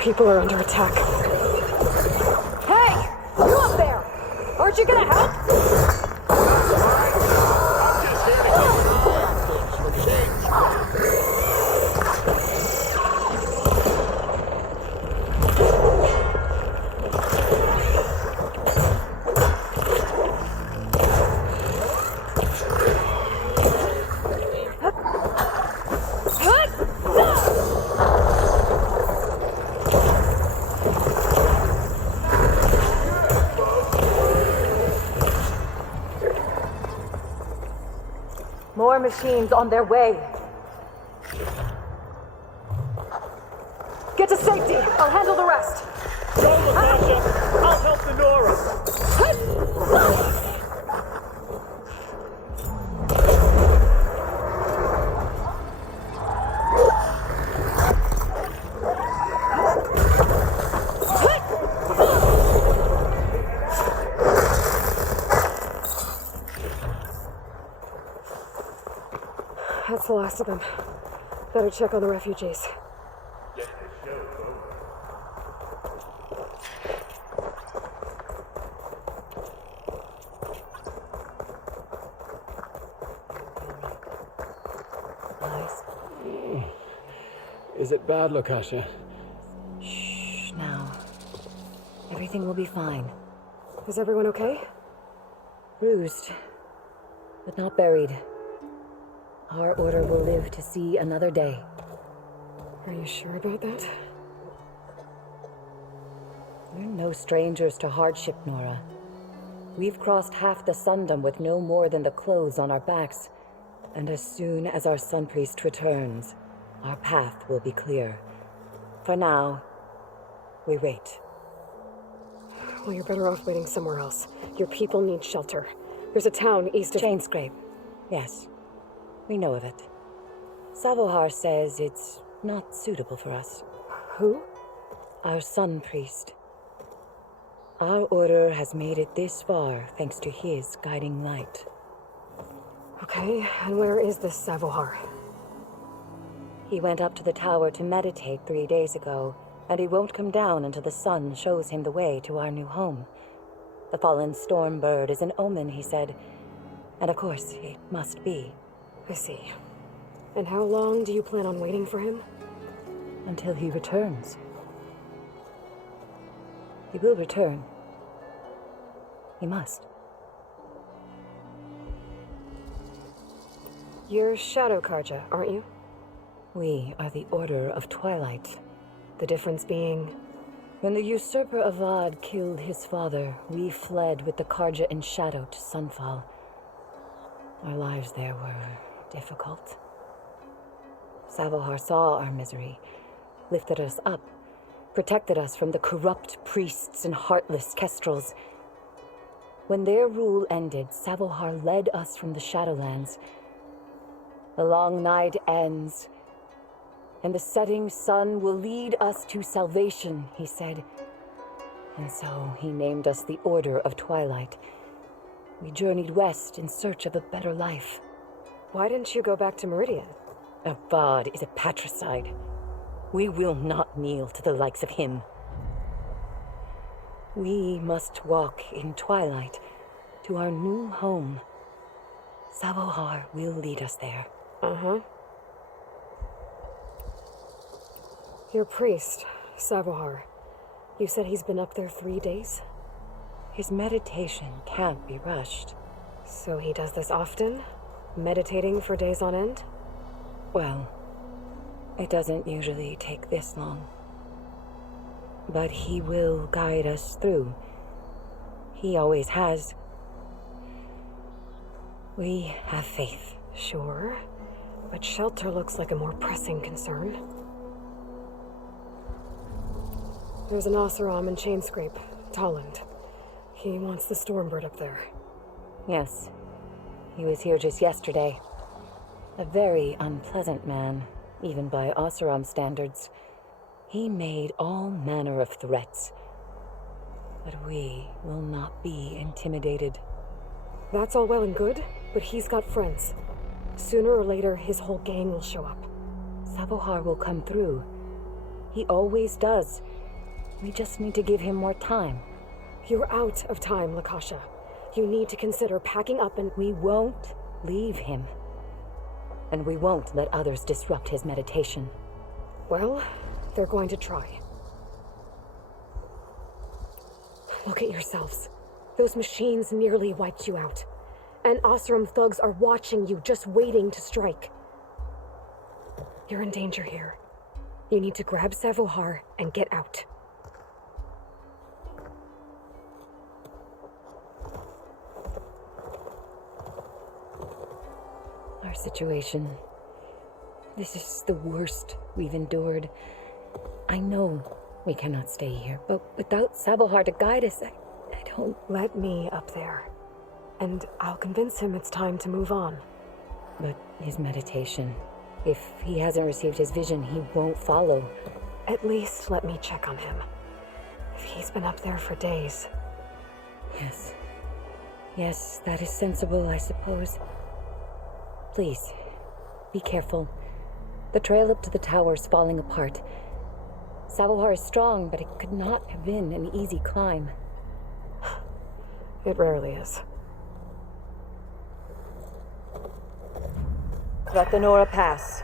people are under attack. Hey! You up there! Aren't you gonna help? I'm just here to keep things from changing. More machines on their way. Get to safety. I'll handle the rest. Go, Natasha. I'll help the Nora. That's the last of them. Better check on the refugees. Get the show going. Nice. Is it bad, Lokasha? Shh, now. Everything will be fine. Is everyone okay? Bruised, but not buried. Our order will live to see another day. Are you sure about that? We're no strangers to hardship, Nora. We've crossed half the Sundom with no more than the clothes on our backs. And as soon as our Sun Priest returns, our path will be clear. For now, we wait. Well, you're better off waiting somewhere else. Your people need shelter. There's a town east of Chainscrape. Yes, we know of it. Savohar says it's not suitable for us. Who? Our Sun Priest. Our order has made it this far thanks to his guiding light. Okay, and where is this Savohar? He went up to the tower to meditate 3 days ago, and he won't come down until the sun shows him the way to our new home. The fallen storm bird is an omen, he said. And of course, it must be. I see. And how long do you plan on waiting for him? Until he returns. He will return. He must. You're Shadow Karja, aren't you? We are the Order of Twilight. The difference being... When the usurper Avad killed his father, we fled with the Karja in Shadow to Sunfall. Our lives there were difficult. Savohar saw our misery, lifted us up, protected us from the corrupt priests and heartless kestrels. When their rule ended, Savohar led us from the Shadowlands. The long night ends, and the setting sun will lead us to salvation, he said. And so he named us the Order of Twilight. We journeyed west in search of a better life. Why didn't you go back to Meridian? Avad is a patricide. We will not kneel to the likes of him. We must walk in Twilight to our new home. Savohar will lead us there. Uh-huh. Your priest, Savohar, you said he's been up there 3 days? His meditation can't be rushed. So he does this often? Meditating for days on end? Well, it doesn't usually take this long. But he will guide us through. He always has. We have faith. Sure, but shelter looks like a more pressing concern. There's an Oseram in Chainscrape, Tolland. He wants the Stormbird up there. Yes. He was here just yesterday. A very unpleasant man, even by Oseram standards. He made all manner of threats. But we will not be intimidated. That's all well and good, but he's got friends. Sooner or later, his whole gang will show up. Savohar will come through. He always does. We just need to give him more time. You're out of time, Lakasha. You need to consider packing up and... We won't leave him. And we won't let others disrupt his meditation. Well, they're going to try. Look at yourselves. Those machines nearly wiped you out. And Oseram thugs are watching you, just waiting to strike. You're in danger here. You need to grab Savohar and get out. Our situation. This is the worst we've endured. I know we cannot stay here, but without Savohar to guide us, I don't... Let me up there. And I'll convince him it's time to move on. But his meditation... If he hasn't received his vision, he won't follow. At least let me check on him. If he's been up there for days. Yes. Yes, that is sensible, I suppose. Please, be careful. The trail up to the tower is falling apart. Savohar is strong, but it could not have been an easy climb. It rarely is. Let the Nora pass.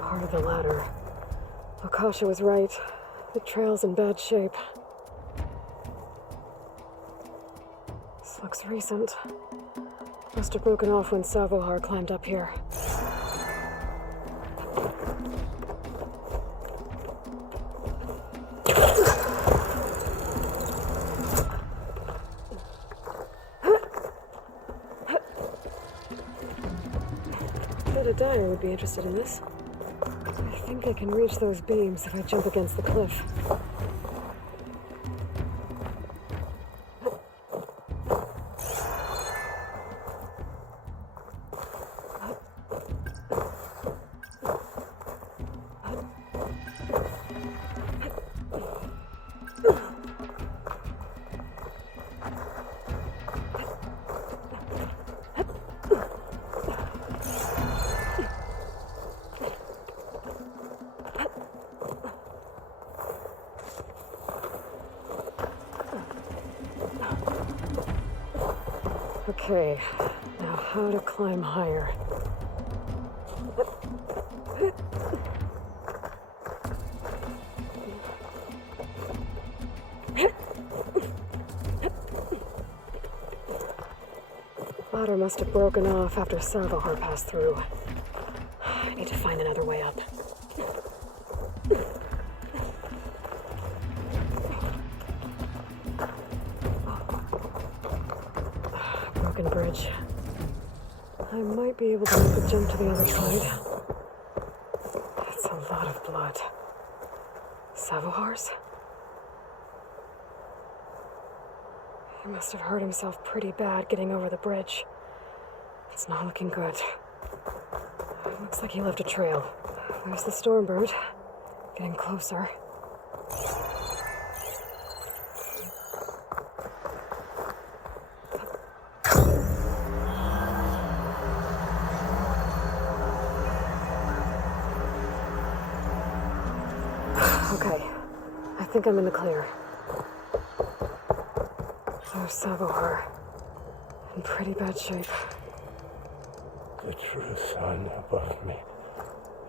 Part of the ladder. Lakasha was right. The trail's in bad shape. This looks recent. Must have broken off when Savohar climbed up here. Bet a dyer would be interested in this. I think I can reach those beams if I jump against the cliff. Okay, now how to climb higher. Ladder must have broken off after Savohar passed through. I need to find another way up. Broken bridge. I might be able to make the jump to the other side. That's a lot of blood. Savohar's? He must have hurt himself pretty bad getting over the bridge. It's not looking good. Looks like he left a trail. There's the Stormbird. Getting closer. Okay, I think I'm in the clear. There's Savohar. In pretty bad shape. The true sun above me.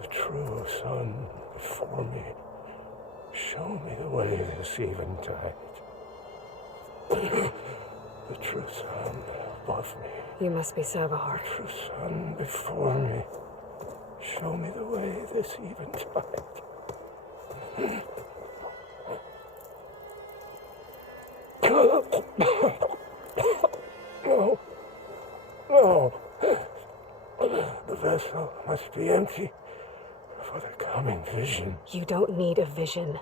The true sun before me. Show me the way this eventide. The true sun above me. You must be Savohar. The true sun before me. Show me the way this eventide. No. No. The vessel must be empty for the coming vision. You don't need a vision.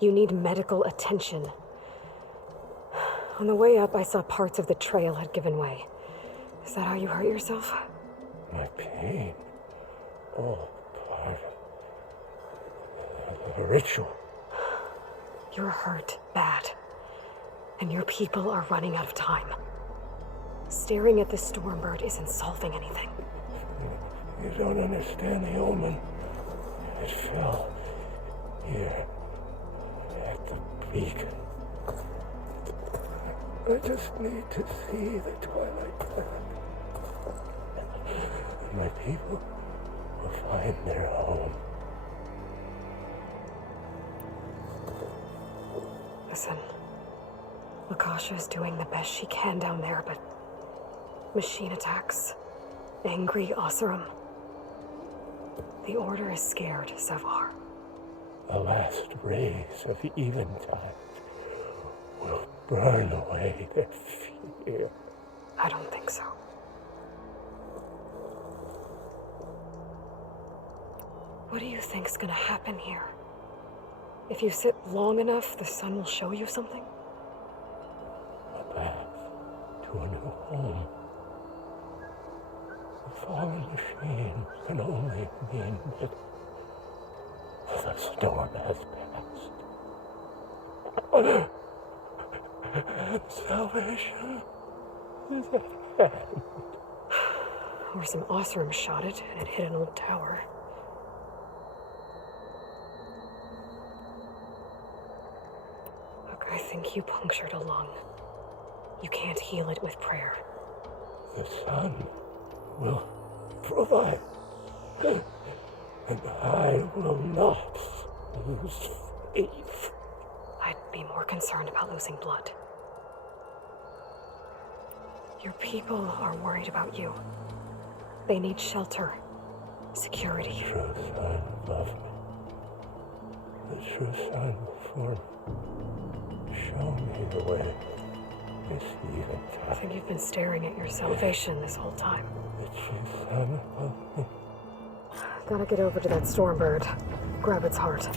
You need medical attention. On the way up, I saw parts of the trail had given way. Is that how you hurt yourself? My pain. All part of the ritual. You're hurt bad. And your people are running out of time. Staring at the Stormbird isn't solving anything. You don't understand the omen. It fell here at the beacon. I just need to see the Twilight planet. And my people will find their home. Listen, Lakasha's doing the best she can down there, but machine attacks, angry Oseram. The Order is scared, Savar. The last rays of eventide will burn away their fear. I don't think so. What do you think's gonna happen here? If you sit long enough, the sun will show you something? A path to a new home. The fallen machine can only mean that the storm has passed. Salvation is at hand. Or some Oseram shot it and it hit an old tower. Look, I think you punctured a lung. You can't heal it with prayer. The sun will provide. And I will not lose faith. I'd be more concerned about losing blood. Your people are worried about you. They need shelter, security. The true sun above me. The true sun before me. Show me the way. This eventide. I think you've been staring at your salvation this whole time. The true sun above me. Gotta get over to that Stormbird. Grab its heart.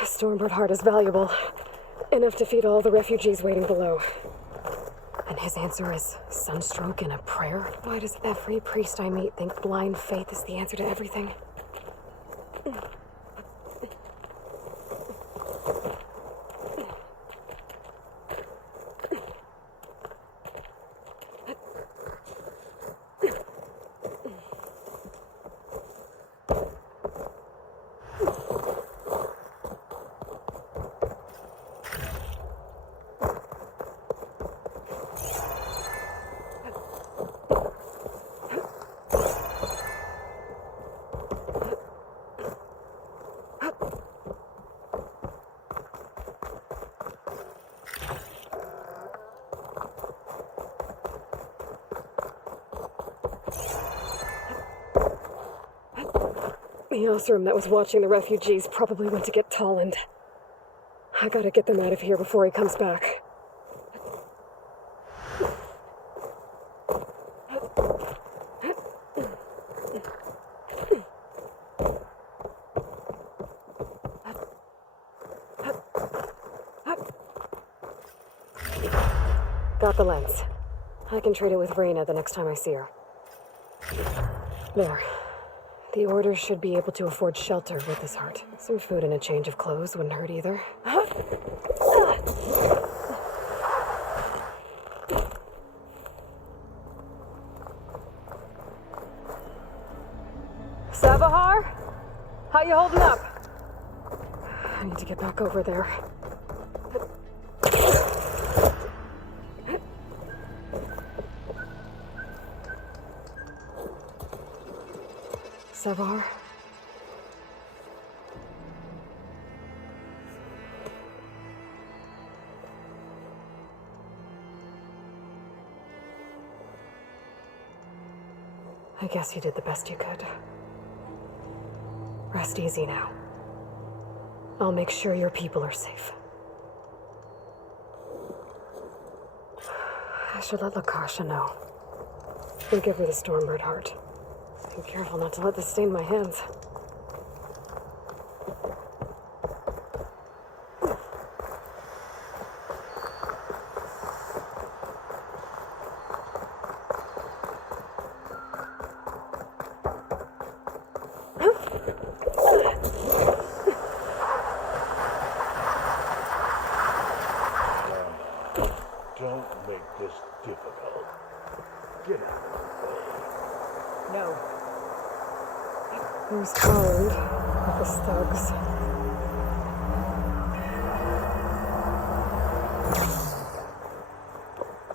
A Stormbird heart is valuable. Enough to feed all the refugees waiting below. And his answer is sunstroke and a prayer? Why does every priest I meet think blind faith is the answer to everything? The Oseram that was watching the refugees probably went to get Tolland. I gotta get them out of here before he comes back. Got the lens. I can trade it with Reyna the next time I see her. There. The Order should be able to afford shelter with this heart. Some food and a change of clothes wouldn't hurt either. Savahar? How you holding up? I need to get back over there. Savar? guess you did the best you could. Rest easy now. I'll make sure your people are safe. I should let Lakasha know. And give her the Stormbird heart. Be careful not to let this stain my hands. Don't make this difficult. Get out of the way. No. Who's calling with the thugs?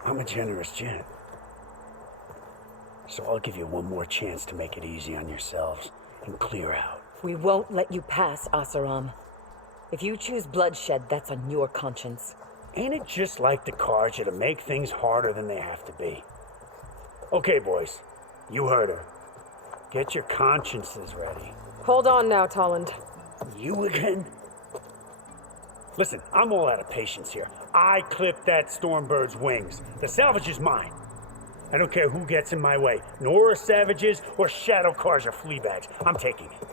I'm a generous gent. So I'll give you one more chance to make it easy on yourselves and clear out. We won't let you pass, Asaram. If you choose bloodshed, that's on your conscience. Ain't it just like the Karja to make things harder than they have to be? Okay, boys. You heard her. Get your consciences ready. Hold on now, Tolland. You again? Listen, I'm all out of patience here. I clipped that Stormbird's wings. The salvage is mine. I don't care who gets in my way. Nora savages or shadow cars or fleabags. I'm taking it.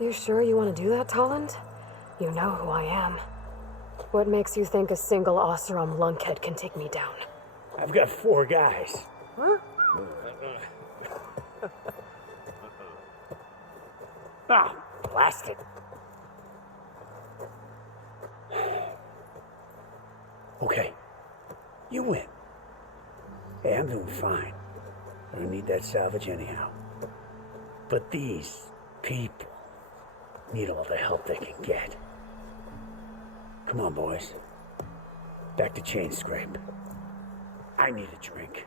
You sure you want to do that, Tolland? You know who I am. What makes you think a single Oseram lunkhead can take me down? I've got 4 guys. Huh? Ah, blast it. Okay, you win. Hey, I'm doing fine. I don't need that salvage anyhow. But these people need all the help they can get. Come on, boys. Back to Chain Scrape. I need a drink.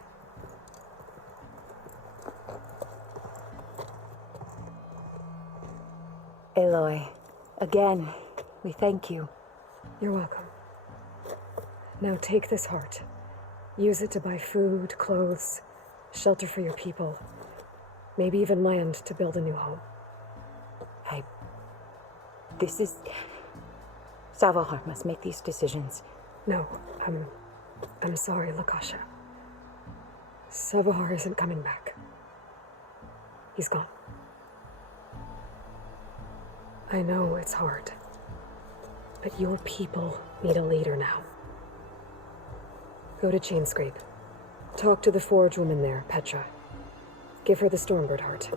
Aloy, again, we thank you. You're welcome. Now take this heart. Use it to buy food, clothes, shelter for your people. Maybe even land to build a new home. This is... Savahar must make these decisions. No, I'm sorry, Lakasha. Savahar isn't coming back. He's gone. I know it's hard, but your people need a leader now. Go to Chainscrape. Talk to the forge woman there, Petra. Give her the Stormbird heart.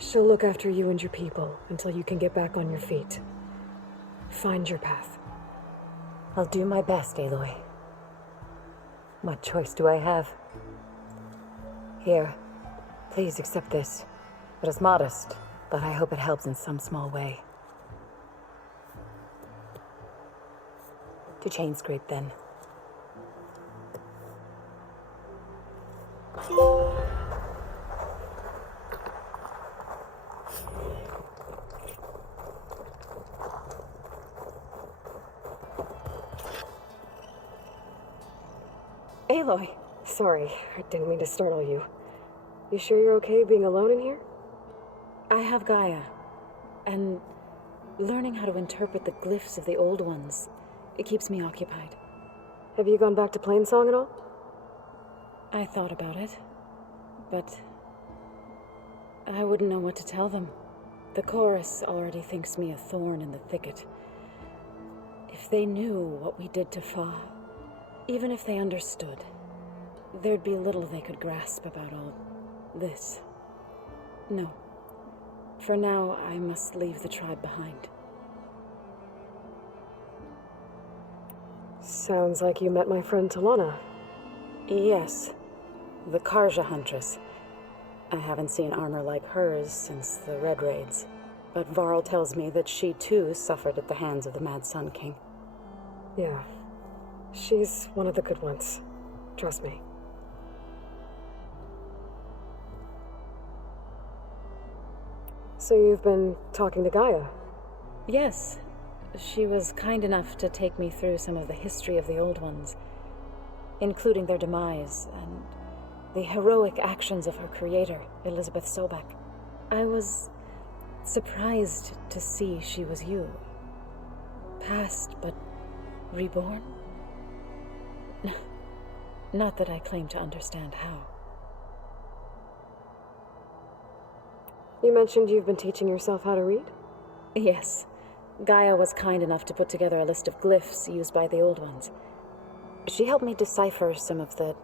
She'll look after you and your people until you can get back on your feet. Find your path. I'll do my best, Aloy. What choice do I have? Here, please accept this. It is modest, but I hope it helps in some small way. To Chainscrape, then. Aloy! Sorry, I didn't mean to startle you. You sure you're okay being alone in here? I have Gaia, and learning how to interpret the glyphs of the old ones, it keeps me occupied. Have you gone back to Plainsong at all? I thought about it, but I wouldn't know what to tell them. The chorus already thinks me a thorn in the thicket. If they knew what we did to Fa, even if they understood, there'd be little they could grasp about all this. No. For now, I must leave the tribe behind. Sounds like you met my friend Talana. Yes, the Karja Huntress. I haven't seen armor like hers since the Red Raids, but Varl tells me that she too suffered at the hands of the Mad Sun King. Yeah. She's one of the good ones. Trust me. So you've been talking to Gaia? Yes. She was kind enough to take me through some of the history of the Old Ones, including their demise and the heroic actions of her creator, Elizabeth Sobek. I was surprised to see she was you. Past, but reborn? Not that I claim to understand how. You mentioned you've been teaching yourself how to read? Yes. Gaia was kind enough to put together a list of glyphs used by the Old Ones. She helped me decipher some of the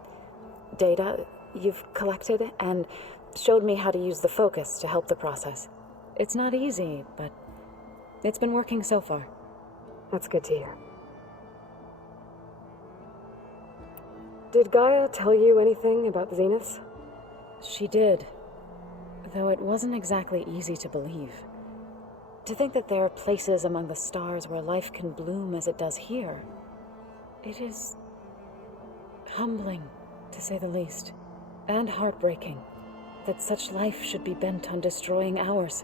data you've collected and showed me how to use the focus to help the process. It's not easy, but it's been working so far. That's good to hear. Did Gaia tell you anything about the Zeniths? She did, though it wasn't exactly easy to believe. To think that there are places among the stars where life can bloom as it does here, it is humbling, to say the least, and heartbreaking that such life should be bent on destroying ours.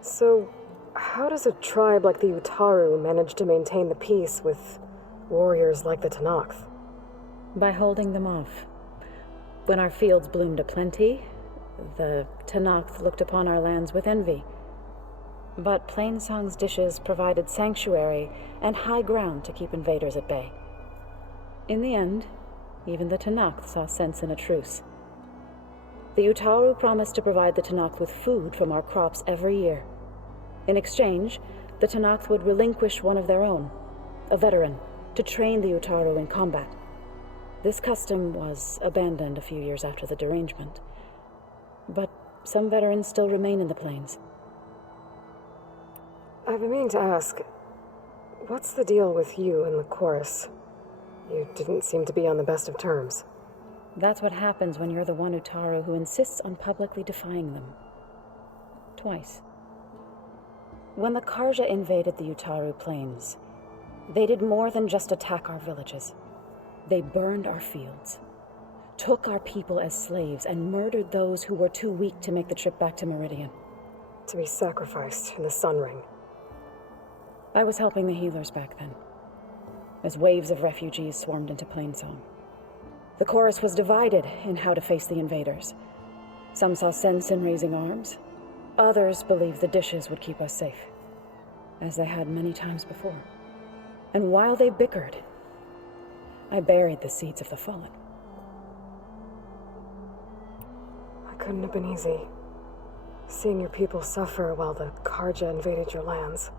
So, how does a tribe like the Utaru manage to maintain the peace with warriors like the Tenakth? By holding them off. When our fields bloomed aplenty, the Tenakth looked upon our lands with envy. But Plainsong's dishes provided sanctuary and high ground to keep invaders at bay. In the end, even the Tenakth saw sense in a truce. The Utaru promised to provide the Tenakth with food from our crops every year. In exchange, the Tenakth would relinquish one of their own, a veteran, to train the Utaru in combat. This custom was abandoned a few years after the derangement. But some veterans still remain in the plains. I've been meaning to ask, what's the deal with you and the chorus? You didn't seem to be on the best of terms. That's what happens when you're the one Utaru who insists on publicly defying them. Twice. When the Karja invaded the Utaru plains, they did more than just attack our villages. They burned our fields, took our people as slaves, and murdered those who were too weak to make the trip back to Meridian. To be sacrificed in the Sun Ring. I was helping the healers back then, as waves of refugees swarmed into Plainsong. The chorus was divided in how to face the invaders. Some saw sense in raising arms. Others believed the dishes would keep us safe, as they had many times before. And while they bickered, I buried the seeds of the fallen. It couldn't have been easy, seeing your people suffer while the Karja invaded your lands.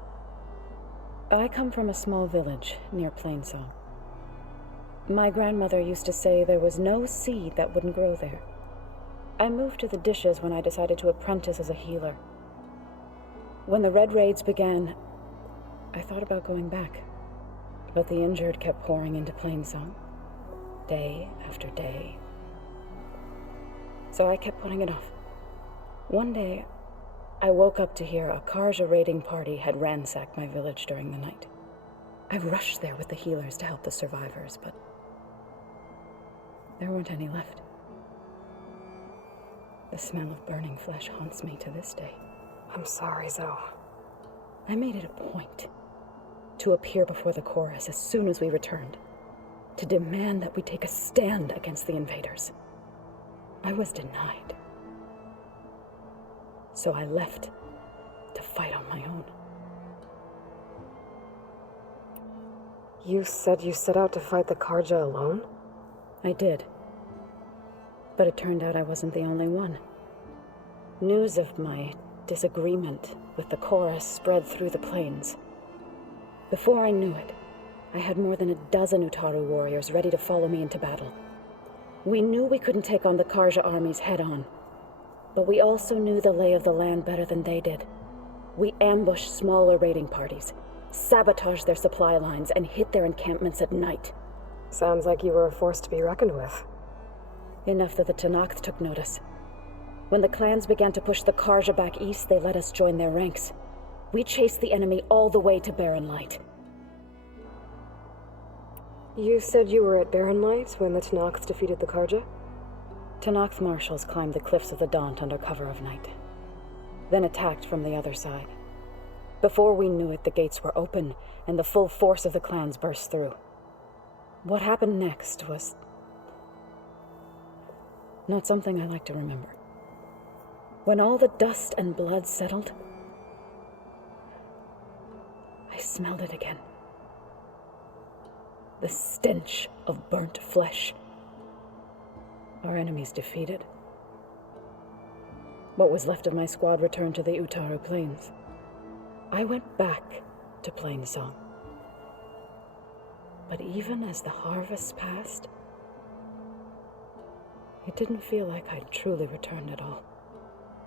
I come from a small village near Plainsong. My grandmother used to say there was no seed that wouldn't grow there. I moved to the dishes when I decided to apprentice as a healer. When the Red Raids began, I thought about going back, but the injured kept pouring into Plainsong, day after day. So I kept putting it off. One day, I woke up to hear a Karja raiding party had ransacked my village during the night. I rushed there with the healers to help the survivors, but there weren't any left. The smell of burning flesh haunts me to this day. I'm sorry, Zoe. I made it a point to appear before the chorus as soon as we returned, to demand that we take a stand against the invaders. I was denied. So I left to fight on my own. You said you set out to fight the Karja alone? I did. But it turned out I wasn't the only one. News of my disagreement with the chorus spread through the plains. Before I knew it, I had more than a dozen Utaru warriors ready to follow me into battle. We knew we couldn't take on the Karja armies head-on, but we also knew the lay of the land better than they did. We ambushed smaller raiding parties, sabotaged their supply lines, and hit their encampments at night. Sounds like you were a force to be reckoned with. Enough that the Tenakth took notice. When the clans began to push the Karja back east, they let us join their ranks. We chased the enemy all the way to Barren Light. You said you were at Barren Light when the Tenakth defeated the Karja? Tenakth marshals climbed the cliffs of the Daunt under cover of night. then attacked from the other side. Before we knew it, the gates were open, and the full force of the clans burst through. What happened next was not something I like to remember. When all the dust and blood settled, I smelled it again. The stench of burnt flesh. Our enemies defeated. What was left of my squad returned to the Utaru Plains. I went back to Plainsong. But even as the harvest passed, it didn't feel like I'd truly returned at all.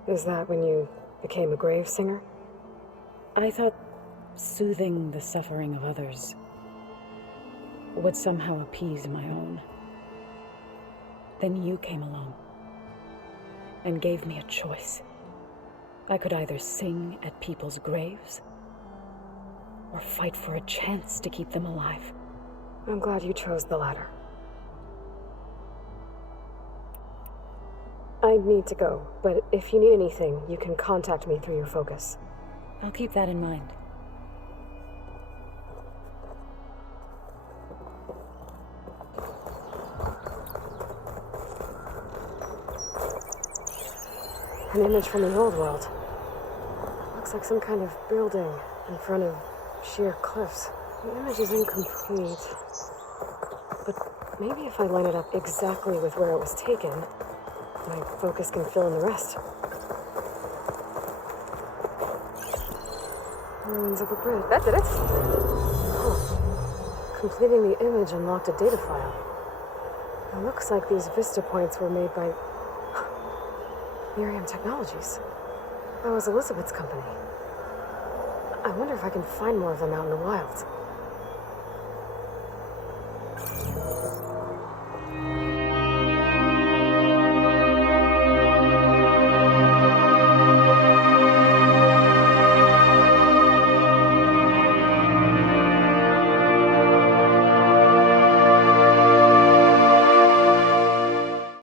Is that when you became a grave singer? I thought soothing the suffering of others would somehow appease my own. Then you came along and gave me a choice. I could either sing at people's graves or fight for a chance to keep them alive. I'm glad you chose the latter. I need to go, but if you need anything, you can contact me through your focus. I'll keep that in mind. An image from the old world. Looks like some kind of building in front of sheer cliffs. The image is incomplete. But maybe if I line it up exactly with where it was taken, my focus can fill in the rest. Ruins of a bridge. That did it! Oh. Completing the image unlocked a data file. It looks like these vista points were made by Miriam Technologies. That was Elizabeth's company. I wonder if I can find more of them out in the wild.